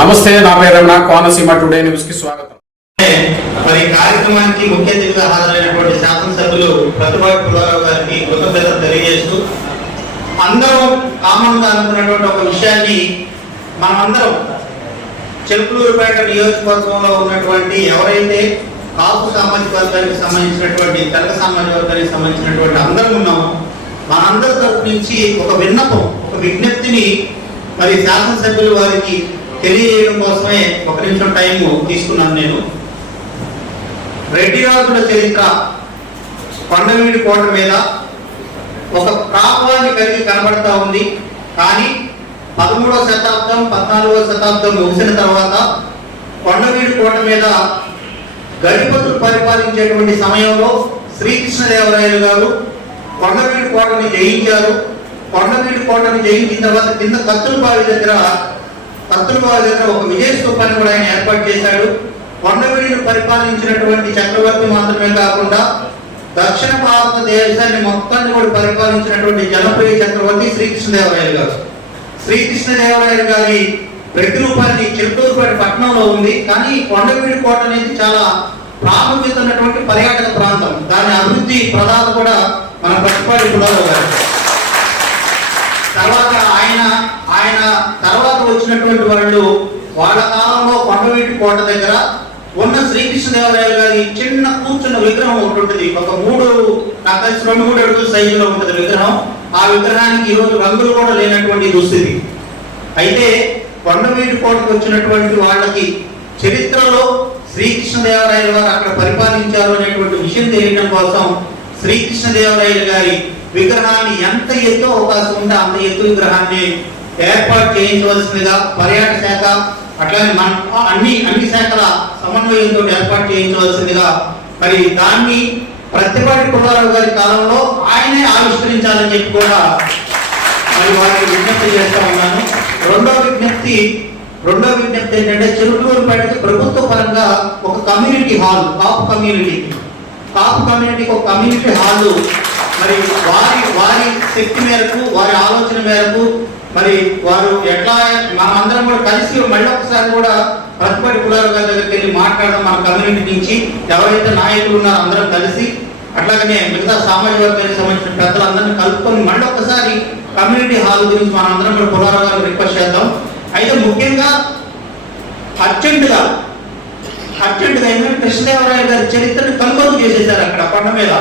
నమస్తే, నా పేరు రమణ. కోనసీమ టుడే న్యూస్ కి స్వాగతం. మరి కార్యక్రమానికి ముఖ్య అతిథిగా హాజరైనటువంటి శాసనసభ్యులు ప్రతిభా పుల్లారావు గారికి కృతజ్ఞతలు తెలియజేస్తూ అందరం కామన్ గా అనుకున్నటువంటి ఒక విషయాన్ని మనమందరం చెరుకులూరుపేట నియోజకవర్గంలో ఉన్నటువంటి ఎవరైతే కాపు సామాజిక వర్గానికి సంబంధించినటువంటి తెలగ సామాజిక వర్గానికి సంబంధించినటువంటి అందరం ఉన్నామో మనందరి తరపు నుంచి ఒక విన్నపం, ఒక విజ్ఞప్తిని మరి శాసనసభ్యులు వారికి తెలియజేయడం కోసమే ఒక నిమిషం టైం తీసుకున్నాను. నేను రెడ్డి రాజుల చరిత్ర కొండవీడి కోట మీద ఒక ప్రాభవాన్ని కలిగి కనబడతా ఉంది. కానీ 13వ శతాబ్దం 14వ శతాబ్దం ముగిసిన తర్వాత కొండవీడి కోట మీద గడిపతులు పరిపాలించేటువంటి సమయంలో శ్రీకృష్ణదేవరాయలు గారు కొండవీడి కోటని జయించారు. కొండవీడి కోటని జయించిన తర్వాత కింద కత్తులబావి దగ్గర ఒక విజయ స్తూపాన్ని కూడా ఆయన ఏర్పాటు చేశాడు. కొండవీడిని పరిపాలించినటువంటి చక్రవర్తి మాత్రమే కాకుండా దక్షిణ భారతదేశాన్ని మొత్తాన్ని కూడా పరిపాలించినటువంటి జనప్రియ చక్రవర్తి శ్రీకృష్ణదేవరాయలు గారు. శ్రీకృష్ణదేవరాయలు గారి ప్రతిరూపాన్ని చిత్తూరుపేట పట్టణంలో ఉంది. కానీ కొండవీడి కోట అనేది చాలా ప్రాముఖ్యత ఉన్నటువంటి పర్యాటక ప్రాంతం. దాని అభివృద్ధి ప్రదాత కూడా మన ప్రతిపాటి పుల్లారావు గారు. తర్వాత ఆయన తర్వాత వచ్చినటువంటి వాళ్ళు వాళ్ళ కాలంలో కొండవీటి కోట దగ్గర ఉన్న శ్రీకృష్ణదేవరాయలు గారి చిన్న కూర్చున్న విగ్రహం ఒకటి ఉంటుంది. ఒక 2-3 అడుగుల సైజులో ఉంటుంది విగ్రహం. ఆ విగ్రహానికి ఈరోజు రంగులు కూడా లేనటువంటి దుస్థితి. అయితే కొండవీటి కోటకు వచ్చినటువంటి వాళ్ళకి చరిత్రలో శ్రీకృష్ణదేవరాయలు గారు అక్కడ పరిపాలించారు అనేటువంటి విషయం తెలియడం కోసం శ్రీకృష్ణదేవరాయలు గారి విగ్రహాన్ని ఎంత ఎత్తు అవకాశం ఉంటే అంత ఎత్తు విగ్రహాన్ని ఏర్పాటు చేయించవలసిందిగా పర్యాటక శాఖ అట్లానే అన్ని శాఖల సమన్వయంతో ఏర్పాటు చేయించవలసిందిగా మరి దాన్ని ప్రతిపాటి పుల్లారావు గారి కాలంలో ఆయనే ఆవిష్కరించాలని చెప్పి కూడా మరి వారికి విజ్ఞప్తి చేస్తా ఉన్నాను. రెండో విజ్ఞప్తి ఏంటంటే చెరుకులూరుపేటకి ప్రభుత్వ పరంగా ఒక కమ్యూనిటీ హాల్, కాపు కమ్యూనిటీకి ఒక కమ్యూనిటీ హాల్ మరి వారి శక్తి మేరకు, వారి ఆలోచన మేరకు మరి వారు ఎట్లా మనమందరం కూడా కలిసి మళ్ళీ ఒకసారి కూడా ప్రతిపాటి పుల్లారావు గారి దగ్గరికి వెళ్ళి మాట్లాడడం, మన కమ్యూనిటీ నుంచి ఎవరైతే నాయకులు ఉన్నారో అందరం కలిసి, అట్లాగనే మిగతా సామాజిక వర్గానికి సంబంధించిన పెద్దలందరినీ కలుపుకొని మళ్ళీ ఒకసారి కమ్యూనిటీ హాల్ గురించి మనం అందరం కూడా పుల్లారావు గారిని రిక్వెస్ట్ చేద్దాం. అయితే ముఖ్యంగా అర్జెంటుగా ఏంటంటే కృష్ణదేవరాయలు గారి చరిత్రను కనుగోలు చేసేసారు. అక్కడ కొండ మీద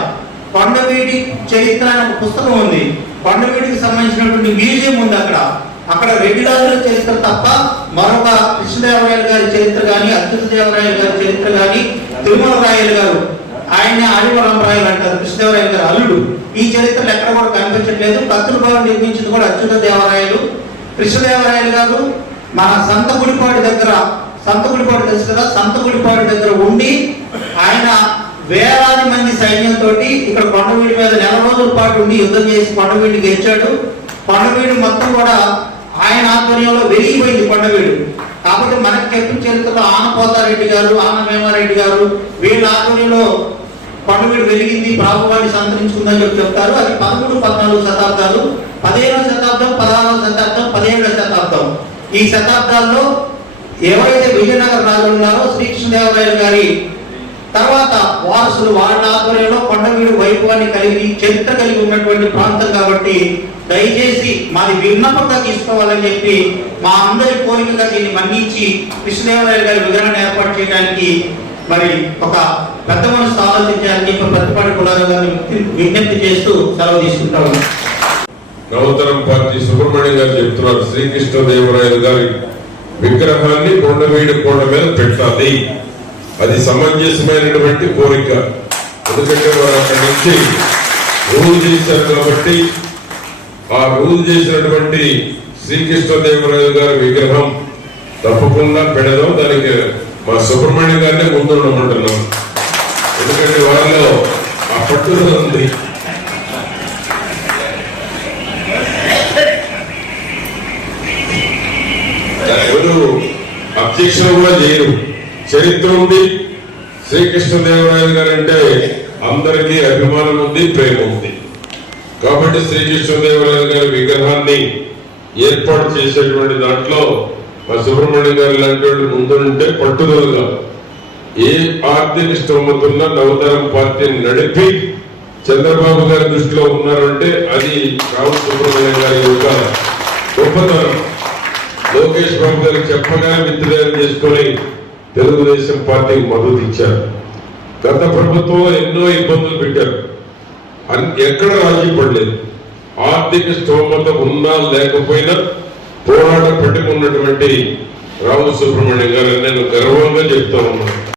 కొండవీటి చరిత్ర అనే ఒక పుస్తకం ఉంది. కొండవీటికి సంబంధించినటువంటి మ్యూజియం ఉంది. అక్కడ రెడ్డి రాజుల చరిత్ర తప్ప మరొక కృష్ణదేవరాయలు గారి చరిత్ర కానీ, అచ్యుతదేవరాయలు గారి చరిత్ర కానీ, తిరుమల రాయలు గారు, ఆయన్ని ఆదివరామరాయలు అంటారు, కృష్ణదేవరాయలు గారు అల్లుడు, ఈ చరిత్రలు ఎక్కడ కూడా కనిపించట్లేదు. కత్తులబావి నిర్మించింది కూడా అచ్యుతదేవరాయలు. కృష్ణదేవరాయలు గారు మన సంతగుడిపాడు తెలుసు కదా, సంతగుడిపాడు దగ్గర ఉండి ఆయన వేలాది మంది సైన్యంతో ఇక్కడ కొండవీడి మీద 4 రోజుల పాటు ఉండి యుద్ధం చేసి కొండవీడిని గెలిచాడు. కొండవీడు మొత్తం కూడా ఆయన ఆధ్వర్యంలో వెలిగిపోయింది కొండవీడు. కాబట్టి మనకి కెప్టెన్ చరిత్రలో ఆనపోతారెడ్డి గారు, ఆనవేమారెడ్డి గారు వీళ్ళ ఆధ్వర్యంలో కొండవీడు వెలిగింది, ప్రాభవాన్ని సంతరించుకుందని చెప్తారు. అది 13, 14 శతాబ్దాలు, 15వ శతాబ్దం, 16వ శతాబ్దం, 17వ శతాబ్దం. ఈ శతాబ్దాల్లో ఎవరైతే విజయనగర రాజులు ఉన్నారో శ్రీకృష్ణదేవరాయలు గారి తర్వాత వారసులు వాళ్ళ ఆధ్వర్యంలో కొండవీడు వైభవాన్ని కలిగి చరిత్ర కలిగి ఉన్నటువంటి ప్రాంతం. కాబట్టి దయచేసి మాది విన్నపంగా తీసుకోవాలని చెప్పి మా అందరి కోరికగా దీన్ని మన్నించి కృష్ణదేవరాయలు గారి విగ్రహాన్ని ఏర్పాటు చేయడానికి మరి ఒక పెద్ద మనసు ఆలోచించాలని చెప్పి ప్రతిపాటి పుల్లారావు గారిని విజ్ఞప్తి చేస్తూ సెలవు తీసుకుంటాము. నవతరం పార్టీ సుబ్రహ్మణ్యం గారు చెప్తున్నారు, శ్రీకృష్ణదేవరాయలు గారి విగ్రహాన్ని కొండవీడి కోట మీద పెట్టాలి. అది సమంజసమైనటువంటి కోరిక. ఎందుకంటే వారు అక్కడి నుంచి రూల్ చేశారు కాబట్టి ఆ రూల్ చేసినటువంటి శ్రీకృష్ణదేవరాయలు గారి విగ్రహం తప్పకుండా పెడదాం. దానికి మా సుబ్రహ్మణ్యం గారినే ముందు ఉండమంటున్నాం. ఎందుకంటే వాళ్ళలో ఆ పట్టుదల ఉంది. ఎవరు అధ్యక్షులు కూడా చేయరు. చరిత్ర ఉంది. శ్రీకృష్ణదేవరాయలు గారు అంటే అందరికీ అభిమానం ఉంది, ప్రేమ ఉంది. కాబట్టి శ్రీకృష్ణదేవరాయలు గారి విగ్రహాన్ని ఏర్పాటు చేసేటువంటి దాంట్లో మా సుబ్రహ్మణ్యం గారు లాంటి వాళ్ళు ముందుంటే పట్టుదలగా ఏ ఆర్థిక స్తోమత ఉన్న నవతరం పార్టీని నడిపి చంద్రబాబు గారి దృష్టిలో ఉన్నారంటే అది రావు సుబ్రహ్మణ్యం గారి యొక్క గొప్పతనం. లోకేష్ బాబు గారికి చెప్పగానే మిత్రులు చేసుకొని తెలుగుదేశం పార్టీకి మద్దతు ఇచ్చారు. గత ప్రభుత్వంలో ఎన్నో ఇబ్బందులు పెట్టారు, ఎక్కడ రాజీ పడలేదు. ఆర్థిక స్తోమత ఉన్నా లేకపోయినా పోరాట పట్టుకున్నటువంటి రావు సుబ్రహ్మణ్యం గారు నేను గర్వంగా చెప్తా ఉన్నాను.